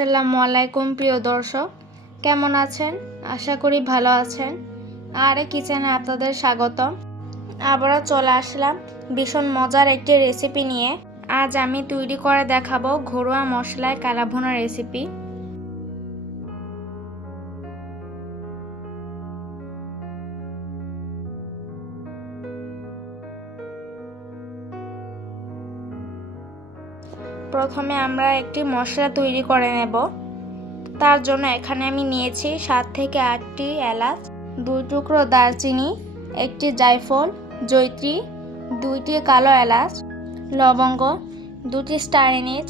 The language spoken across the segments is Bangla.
আসসালামু আলাইকুম প্রিয় দর্শক, কেমন আছেন? আশা করি ভালো আছেন। আরে কিচেনে আপনাদের স্বাগতম। আবারও চলে আসলাম ভীষণ মজার একটি রেসিপি নিয়ে। আজ আমি তৈরি করে দেখাবো ঘরোয়া মশলায় কালাভুনা রেসিপি। প্রথমে আমরা একটি মশলা তৈরি করে নেব। তার জন্য এখানে আমি নিয়েছি 7 থেকে 8টি এলাচ, 2 টুকরো দারচিনি, একটি জায়ফল, জয়িত্রী, 2টি কালো এলাচ, লবঙ্গ, 2টি স্টার এনিজ,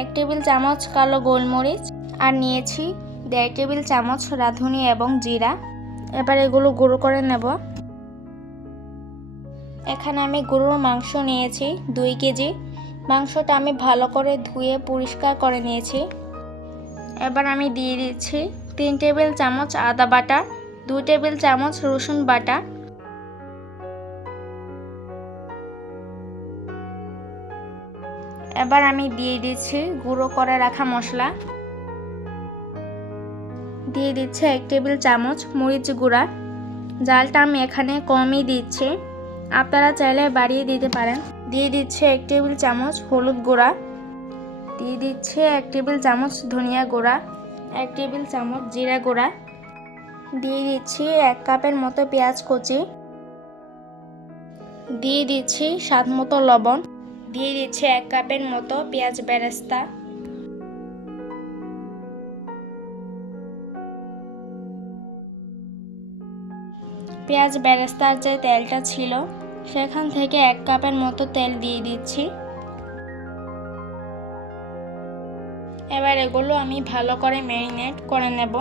1 টেবিল চামচ কালো গোলমরিচ, আর নিয়েছি 1.5 টেবিল চামচ রাঁধুনি এবং জিরা। এবার এগুলো গুঁড়ো করে নেব। এখানে আমি গরুর মাংস নিয়েছি 2 কেজি। মাংসটা আমি ভালো করে ধুয়ে পরিষ্কার করে নিয়েছি। এবার আমি দিয়ে দিচ্ছি 3 টেবিল চামচ আদা বাটা, 2 টেবিল চামচ রসুন বাটা, এবার আমি দিয়ে দিচ্ছি গুঁড়ো করে রাখা মশলা, দিয়ে দিচ্ছি 1 টেবিল চামচ মরিচ গুঁড়া। জালটা আমি এখানে কমই দিচ্ছি, আপনারা চাইলে বাড়িয়ে দিতে পারেন। দিয়ে দিচ্ছি 1 টেবিল চামচ হলুদ গুঁড়া, দিয়ে দিচ্ছি 1 টেবিল চামচ ধনিয়া গুঁড়া, 1 টেবিল চামচ জিরা গুঁড়া, দিয়ে দিচ্ছি 1 কাপের মতো পেঁয়াজ কুচি, দিয়ে দিচ্ছি স্বাদ মতো লবণ, দিয়ে দিচ্ছি 1 কাপের মতো পেঁয়াজ বেরেস্তা। পেঁয়াজ বেরেস্তার যে তেলটা ছিল সেখান থেকে 1 কাপের মতো তেল দিয়ে দিচ্ছি। এবার এগুলো আমি ভালো করে ম্যারিনেট করে নেব।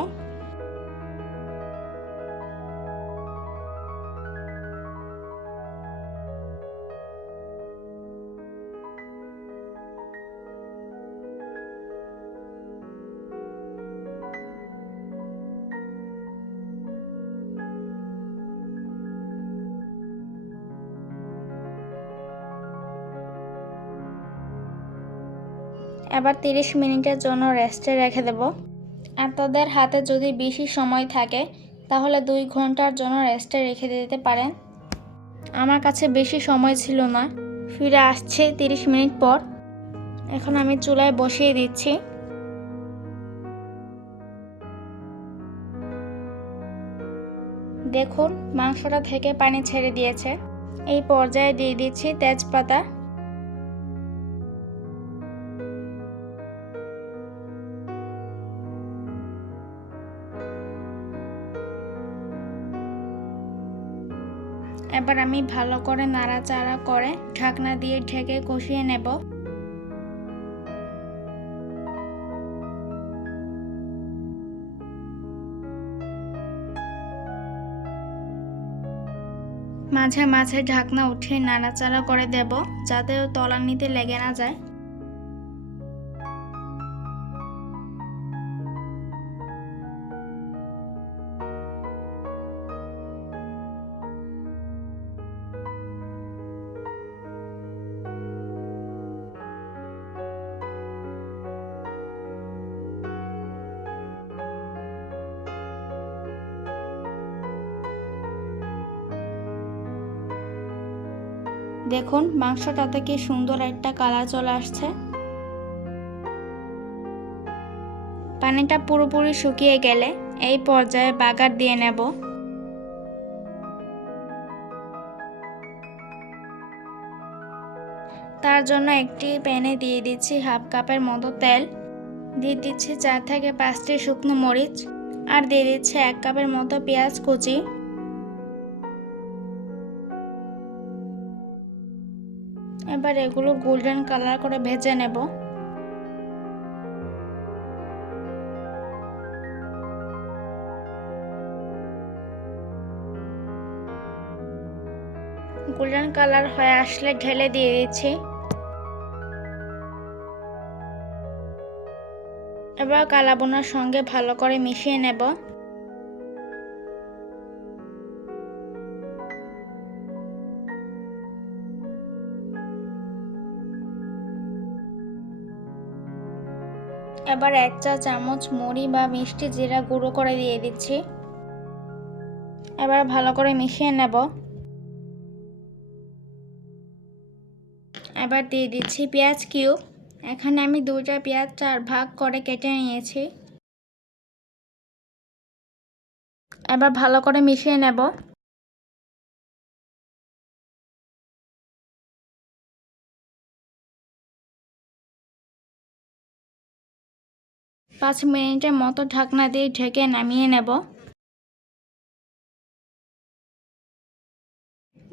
এবার 30 মিনিটের জন্য রেস্টে রেখে দেব। আপনাদের হাতে যদি বেশি সময় থাকে তাহলে 2 ঘন্টার জন্য রেস্টে রেখে দিতে পারেন। আমার কাছে বেশি সময় ছিল না। ফিরে আসছে 30 মিনিট পর। এখন আমি চুলায় বসিয়ে দিচ্ছি। দেখুন মাংসটা থেকে পানি ছেড়ে দিয়েছে। এই পর্যায়ে দিয়ে দিচ্ছি তেজপাতা, এবার আমি ভালো করে নাড়াচাড়া করে ঢাকনা দিয়ে ঢেকে কষিয়ে নেব। মাঝে মাঝে ঢাকনা উঠিয়ে নাড়াচাড়া করে দেব যাতে তলানিতে লেগে না যায়। দেখুন মাংসটাতে কি সুন্দর একটা কালার চলে আসছে। পানিটা পুরোপুরি শুকিয়ে গেলে এই পর্যায়ে বাগার দিয়ে নেব। তার জন্য একটি প্যানে দিয়ে দিচ্ছি 1/2 কাপের মতো তেল, দিয়ে দিচ্ছি 4 থেকে 5টি শুকনো মরিচ, আর দিয়ে দিচ্ছি 1 কাপের মতো পেঁয়াজ কুচি। এবার এগুলো গোল্ডেন কালার করে ভেজে নেব। গোল্ডেন কালার হয়ে আসলে ঢেলে দিয়ে দিচ্ছি। এবার কালাভুনার সঙ্গে ভালো করে মিশিয়ে নেব। এবার 1 চা চামচ মুড়ি বা মিষ্টি জিরা গুঁড়ো করে দিয়ে দিচ্ছি। এবার ভালো করে মিশিয়ে নেব। এবার দিয়ে দিচ্ছি পেঁয়াজ কিউব। এখানে আমি 2টা পেঁয়াজ 4 ভাগ করে কেটে নিয়েছি। এবার ভালো করে মিশিয়ে নেব। পাঁচ মিনিটের মতো ঢাকনা দিয়ে ঢেকে নামিয়ে নেব।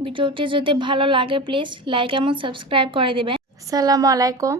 ভিডিওটি যদি ভালো লাগে প্লিজ লাইক এবং সাবস্ক্রাইব করে দিবেন। আসসালামু আলাইকুম।